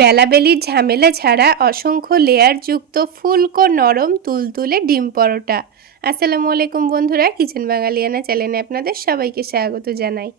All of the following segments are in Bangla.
বেলাবেলির ঝামেলা ছাড়া অসংখ্য লেয়ারযুক্ত ফুলকো নরম তুলতুলে ডিম পরোটা। আসসালামু আলাইকুম বন্ধুরা, কিচেন বাঙালিয়ানা চ্যানেলে আপনাদের সবাইকে স্বাগত জানাই।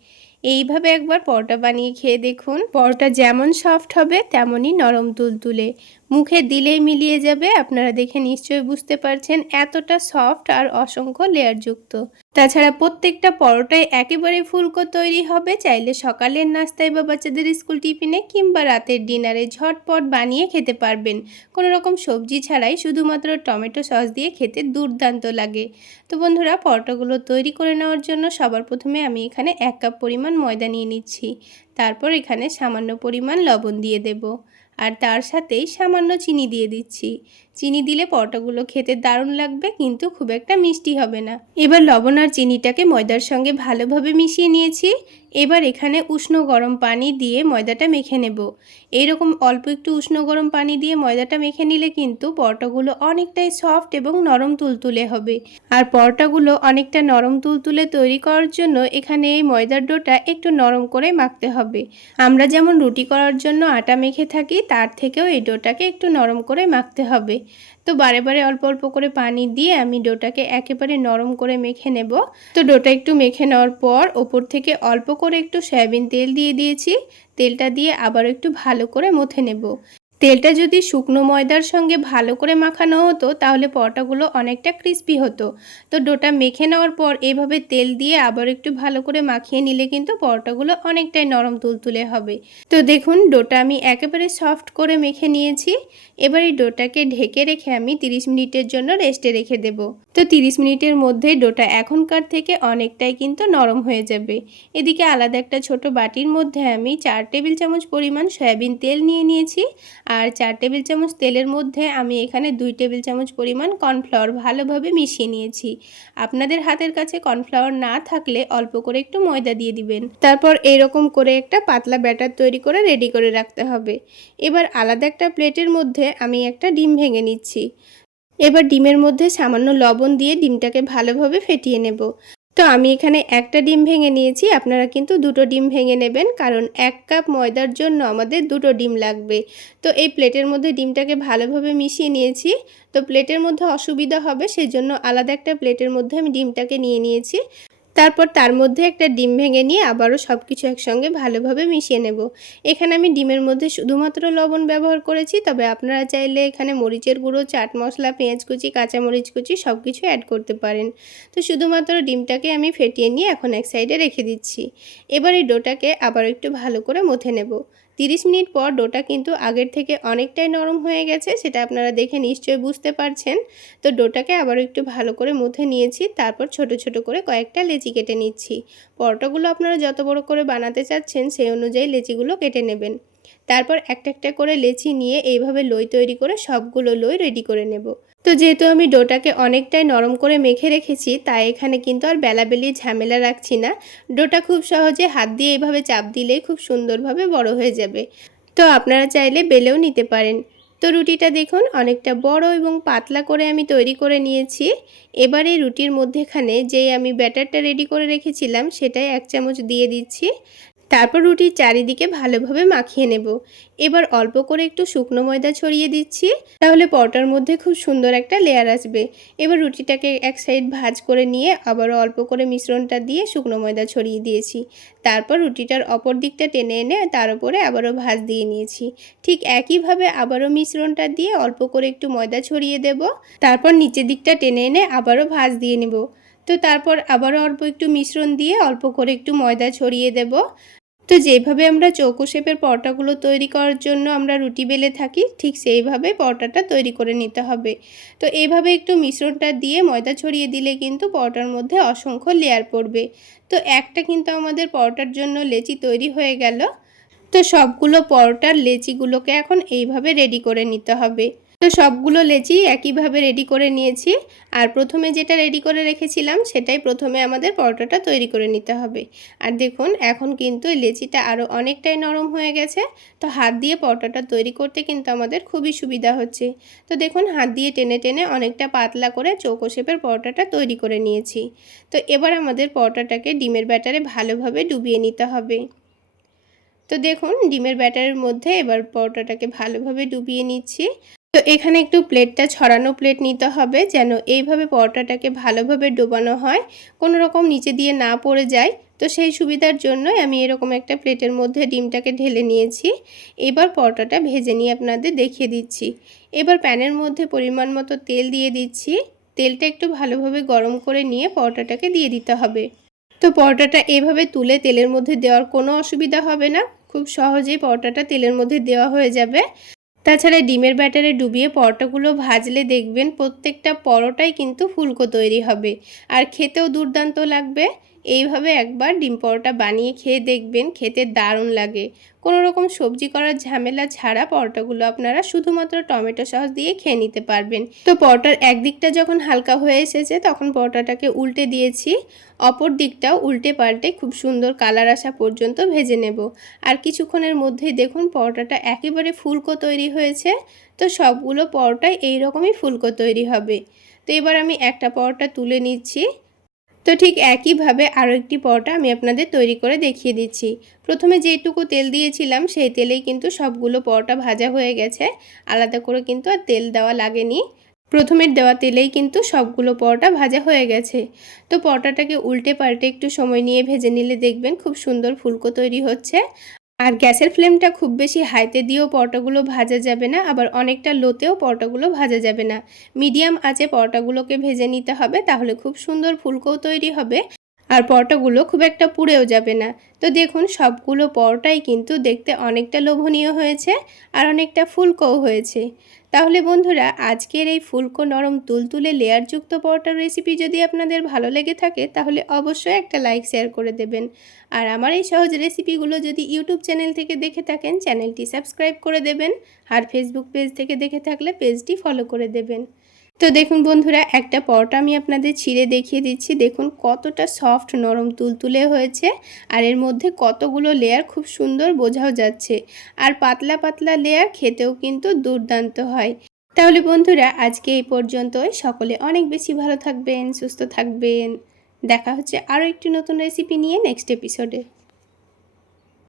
এইভাবে একবার পরোটা বানিয়ে খেয়ে দেখুন। পরোটা যেমন সফট হবে, তেমনই নরম তুলতুলে। মুখে দিলেই মিলিয়ে যাবে, আপনারা দেখে নিশ্চয়ই বুঝতে পারছেন এতটা সফট আর অসংখ্য লেয়ারযুক্ত। তাছাড়া প্রত্যেকটা পরোটায় একেবারে ফুলকো তৈরি হবে, চাইলে সকালের নাস্তায় বা বাচ্চাদের স্কুল টিফিনে কিংবা রাতের ডিনারে ঝটপট বানিয়ে খেতে পারবেন। কোনো রকম সবজি ছাড়াই শুধুমাত্র টমেটো সস দিয়ে খেতে দুর্দান্ত লাগে। তো বন্ধুরা, পরোটাগুলো তৈরি করে নেওয়ার জন্য সবার প্রথমে আমি এখানে এক কাপ পরিমাণ ময়দা নিয়ে নিচ্ছি। তারপর এখানে সামান্য পরিমাণ লবণ দিয়ে দেব। আর তার সাথেই সামান্য চিনি দিয়ে দিচ্ছি। চিনি দিলে পরোটাগুলো খেতে দারুণ লাগবে, কিন্তু খুব একটা মিষ্টি হবে না। এবার লবণ আর চিনিটাকে ময়দার সঙ্গে ভালোভাবে মিশিয়ে নিয়েছি। এবার এখানে উষ্ণ গরম পানি দিয়ে ময়দাটা মেখে নেব। এরকম অল্প একটু উষ্ণ গরম পানি দিয়ে ময়দাটা মেখে নিলে কিন্তু পরোটাগুলো অনেকটাই সফট এবং নরম তুলতুলে হবে। আর পরোটাগুলো অনেকটা নরম তুলতুলে তৈরি করার জন্য এখানে এই ময়দার ডোটা একটু নরম করে মাখতে হবে। আমরা যেমন রুটি করার জন্য আটা মেখে থাকি, তার থেকেও এই ডোটাকে একটু নরম করে মাখতে হবে। তো বারে বারে অল্প অল্প করে পানি দিয়ে আমি ডোটাকে একেবারে নরম করে মেখে নেব। তো ডোটা একটু মেখে নেওয়ার পর ওপর থেকে অল্প করে একটু সয়াবিন তেল দিয়ে দিয়েছি। তেলটা দিয়ে আবার একটু ভালো করে মথে নেব। তেলটা যদি শুকনো ময়দার সঙ্গে ভালো করে মাখানো হতো, তাহলে পরোটাগুলো অনেকটা ক্রিস্পি হতো। তো ডোটা মেখে নেওয়ার পর এভাবে তেল দিয়ে আবার একটু ভালো করে মাখিয়ে নিলে কিন্তু পরোটাগুলো অনেকটাই নরম তুলতুলে হবে। তো দেখুন, ডোটা আমি একেবারে সফট করে মেখে নিয়েছি। এবার এই ডোটাকে ঢেকে রেখে আমি 30 মিনিটের জন্য রেস্টে রেখে দেব। তো 30 মিনিটের মধ্যে ডোটা এখনকার থেকে অনেকটাই কিন্তু নরম হয়ে যাবে। এদিকে আলাদা একটা ছোট বাটির মধ্যে আমি চার টেবিল চামচ পরিমাণ সয়াবিন তেল নিয়ে নিয়েছি। আর চার টেবিল চামচ তেলের মধ্যে আমি এখানে দুই টেবিল চামচ পরিমাণ কর্নফ্লাওয়ার ভালোভাবে মিশিয়ে নিয়েছি। আপনাদের হাতের কাছে কর্নফ্লাওয়ার না থাকলে অল্প করে একটু ময়দা দিয়ে দিবেন। তারপর এরকম করে একটা পাতলা ব্যাটার তৈরি করে রেডি করে রাখতে হবে। এবার আলাদা একটা প্লেটের মধ্যে আমি একটা ডিম ভেঙে নিচ্ছি। এবার ডিমের মধ্যে সামান্য লবণ দিয়ে ডিমটাকে ভালোভাবে ফেটিয়ে নেব। তো আমি এখানে একটা ডিম ভেঙে নিয়েছি, আপনারা কিন্তু দুটো ডিম ভেঙে নেবেন, কারণ এক কাপ ময়দার জন্য আমাদের দুটো ডিম লাগবে। তো এই প্লেটের মধ্যে ডিমটাকে ভালোভাবে মিশিয়ে নিয়েছি, তো প্লেটের মধ্যে অসুবিধা হবে সেই জন্য আলাদা একটা প্লেটের মধ্যে আমি ডিমটাকে নিয়ে নিয়েছি। তারপর তার মধ্যে একটা ডিম ভেঙে নিয়ে আবারও সব কিছু একসঙ্গে ভালোভাবে মিশিয়ে নেব। এখানে আমি ডিমের মধ্যে শুধুমাত্র লবণ ব্যবহার করেছি, তবে আপনারা চাইলে এখানে মরিচের গুঁড়ো, চাট মশলা, পেঁয়াজ কুচি, কাঁচামরিচ কুচি সব কিছু অ্যাড করতে পারেন। তো শুধুমাত্র ডিমটাকে আমি ফেটিয়ে নিয়ে এখন এক সাইডে রেখে দিচ্ছি। এবার এই ডোটাকে আবার একটু ভালো করে মথে নেব। তিরিশ মিনিট পর ডোটা কিন্তু আগের থেকে অনেকটাই নরম হয়ে গেছে, সেটা আপনারা দেখে নিশ্চয়ই বুঝতে পারছেন। তো ডোটাকে আবার একটু ভালো করে মুথে নিয়েছি, তারপর ছোট ছোট করে কয়েকটা লেচি কেটে নিচ্ছি। পরোটাগুলো আপনারা যত বড় করে বানাতে চাচ্ছেন, সেই অনুযায়ী লেচিগুলো কেটে নেবেন। তারপর একটা একটা করে লেচি নিয়ে এইভাবে লই তৈরি করে সবগুলো লই রেডি করে নেব। তো যেহেতু আমি ডোটাকে অনেকটাই নরম করে মেখে রেখেছি, তাই এখানে কিন্তু আর বেলাবেলি ঝামেলা রাখছি না। ডোটা খুব সহজে হাত দিয়ে এইভাবে চাপ দিলেই খুব সুন্দরভাবে বড় হয়ে যাবে। তো আপনারা চাইলে বেলেও নিতে পারেন। তো রুটিটা দেখুন, অনেকটা বড় এবং পাতলা করে আমি তৈরি করে নিয়েছি। এবারে রুটির মধ্যেখানে যেই আমি ব্যাটারটা রেডি করে রেখেছিলাম, সেটাই এক চামচ দিয়ে দিচ্ছি। তারপর রুটির চারিদিকে ভালোভাবে মাখিয়ে নেব। এবার অল্প করে একটু শুকনো ময়দা ছড়িয়ে দিচ্ছি, তাহলে পরটার মধ্যে খুব সুন্দর একটা লেয়ার আসবে। এবার রুটিটাকে এক সাইড ভাজ করে নিয়ে আবারও অল্প করে মিশ্রণটা দিয়ে শুকনো ময়দা ছড়িয়ে দিয়েছি। তারপর রুটিটার অপর দিকটা টেনে এনে তার উপরে আবারও ভাজ দিয়ে নিয়েছি। ঠিক একইভাবে আবারও মিশ্রণটা দিয়ে অল্প করে একটু ময়দা ছড়িয়ে দেব। তারপর নিচের দিকটা টেনে এনে আবারও ভাজ দিয়ে নেব। তো তারপর আবারও অল্প একটু মিশ্রণ দিয়ে অল্প করে একটু ময়দা ছড়িয়ে দেব। তো যেভাবে আমরা চৌকো শেপের পরোটাগুলো তৈরি করার জন্য আমরা রুটি বেলে থাকি, ঠিক সেইভাবে পরোটাটা তৈরি করে নিতে হবে। তো এইভাবে একটু মিশ্রণটা দিয়ে ময়দা ছড়িয়ে দিলে কিন্তু পরোটার মধ্যে অসংখ্য লেয়ার পড়বে। তো একটা কিন্তু আমাদের পরোটার জন্য লেচি তৈরি হয়ে গেল। তো সবগুলো পরোটার লেচিগুলোকে এখন এইভাবে রেডি করে নিতে হবে। তো সবগুলো লেচি একইভাবে রেডি করে নিয়েছি। আর প্রথমে যেটা রেডি করে রেখেছিলাম, সেটাই প্রথমে আমাদের পরোটাটা তৈরি করে নিতে হবে। আর দেখুন, এখন কিন্তু লেচিটা আরও অনেকটাই নরম হয়ে গেছে। তো হাত দিয়ে পরোটাটা তৈরি করতে কিন্তু আমাদের খুবই সুবিধা হচ্ছে। তো দেখুন, হাত দিয়ে টেনে টেনে অনেকটা পাতলা করে চৌকো শেপের পরোটাটা তৈরি করে নিয়েছি। তো এবার আমাদের পরোটাটাকে ডিমের ব্যাটারে ভালোভাবে ডুবিয়ে নিতে হবে। তো দেখুন, ডিমের ব্যাটারের মধ্যে এবার পরোটাটাকে ভালোভাবে ডুবিয়ে নিচ্ছি। তো এখানে একটু প্লেটটা ছড়ানো প্লেট নিতে হবে যেন এইভাবে পরোটাটাকে ভালোভাবে ডোবানো হয়, কোনো রকম নিচে দিয়ে না পড়ে যায়। তো সেই সুবিধার জন্যই আমি এরকম একটা প্লেটের মধ্যে ডিমটাকে ঢেলে নিয়েছি। এবার পরোটাটা ভেজে নিয়ে আপনাদের দেখিয়ে দিচ্ছি। এবার প্যানের মধ্যে পরিমাণ মতো তেল দিয়ে দিচ্ছি। তেলটা একটু ভালোভাবে গরম করে নিয়ে পরোটাটাকে দিয়ে দিতে হবে। তো পরোটাটা এভাবে তুলে তেলের মধ্যে দেওয়ার কোনো অসুবিধা হবে না। খুব সহজেই পরোটাটা তেলের মধ্যে দেওয়া হয়ে যাবে। তাছাড়া ডিমের ব্যাটারে ডুবিয়ে পরোটাগুলো ভাজলে দেখবেন প্রত্যেকটা পরোটাই কিন্তু ফুলকো তৈরি হবে। আর খেতেও দুর্দান্ত লাগবে। এইভাবে একবার ডিম পরোটা বানিয়ে খেয়ে দেখবেন খেতে দারুণ লাগে। কোনো রকম সবজি করার ঝামেলা ছাড়া পরোটাগুলো আপনারা শুধুমাত্র টমেটো সস দিয়ে খেয়ে নিতে পারবেন। তো পরোটার একদিকটা যখন হালকা হয়ে এসেছে তখন পরোটাটাকে উল্টে দিয়েছি। অপর দিকটাও উল্টে পাল্টে খুব সুন্দর কালার আসা পর্যন্ত ভেজে নেব। আর কিছুক্ষণের মধ্যেই দেখুন পরোটাটা একেবারে ফুলকো তৈরি হয়েছে। তো সবগুলো পরোটাই এইরকমই ফুলকো তৈরি হবে। তো এবার আমি একটা পরোটা তুলে নিচ্ছি। তো ঠিক একইভাবে আরও একটি পরোটা আমি আপনাদের তৈরি করে দেখিয়ে দিচ্ছি। প্রথমে যেটুকু তেল দিয়েছিলাম, সেই তেলেই কিন্তু সবগুলো পরোটা ভাজা হয়ে গেছে। আলাদা করে কিন্তু আর তেল দেওয়া লাগেনি। প্রথমের দেওয়া তেলেই কিন্তু সবগুলো পরোটা ভাজা হয়ে গেছে। তো পরোটাটাকে উল্টে পাল্টে একটু সময় নিয়ে ভেজে নিলে দেখবেন খুব সুন্দর ফুলকো তৈরি হচ্ছে। আর গ্যাসের ফ্লেমটা খুব বেশি হাইতে দিয়েও পরোটাগুলো ভাজা যাবে না, আবার অনেকটা লোতেও পরোটাগুলো ভাজা যাবে না। মিডিয়াম আঁচে পরোটাগুলোকে ভেজে নিতে হবে, তাহলে খুব সুন্দর ফুলকোও তৈরি হবে। আর পরোটাগুলো খুব একটা পুড়েও যাবে না। তো দেখুন, সবগুলো পরোটাই কিন্তু দেখতে অনেকটা লোভনীয় হয়েছে আর অনেকটা ফুলকোও হয়েছে। তাহলে বন্ধুরা, আজকের এই ফুলকো নরম তুলতুলে লেয়ারযুক্ত পরোটার রেসিপি যদি আপনাদের ভালো লেগে থাকে, তাহলে অবশ্যই একটা লাইক শেয়ার করে দেবেন। আর আমার এই সহজ রেসিপিগুলো যদি ইউটিউব চ্যানেল থেকে দেখে থাকেন চ্যানেলটি সাবস্ক্রাইব করে দেবেন আর ফেসবুক পেজ থেকে দেখে থাকলে পেজটি ফলো করে দেবেন। তো দেখুন বন্ধুরা, একটা পরোটা আমি আপনাদের ছিঁড়ে দেখিয়ে দিচ্ছি। দেখুন কতটা সফট নরম তুলতুলে হয়েছে আর এর মধ্যে কতগুলো লেয়ার খুব সুন্দর বোঝাও যাচ্ছে। আর পাতলা পাতলা লেয়ার খেতেও কিন্তু দুর্দান্ত হয়। তাহলে বন্ধুরা, আজকে এই পর্যন্তই। সকলে অনেক বেশি ভালো থাকবেন, সুস্থ থাকবেন। দেখা হচ্ছে আরও একটি নতুন রেসিপি নিয়ে নেক্সট এপিসোডে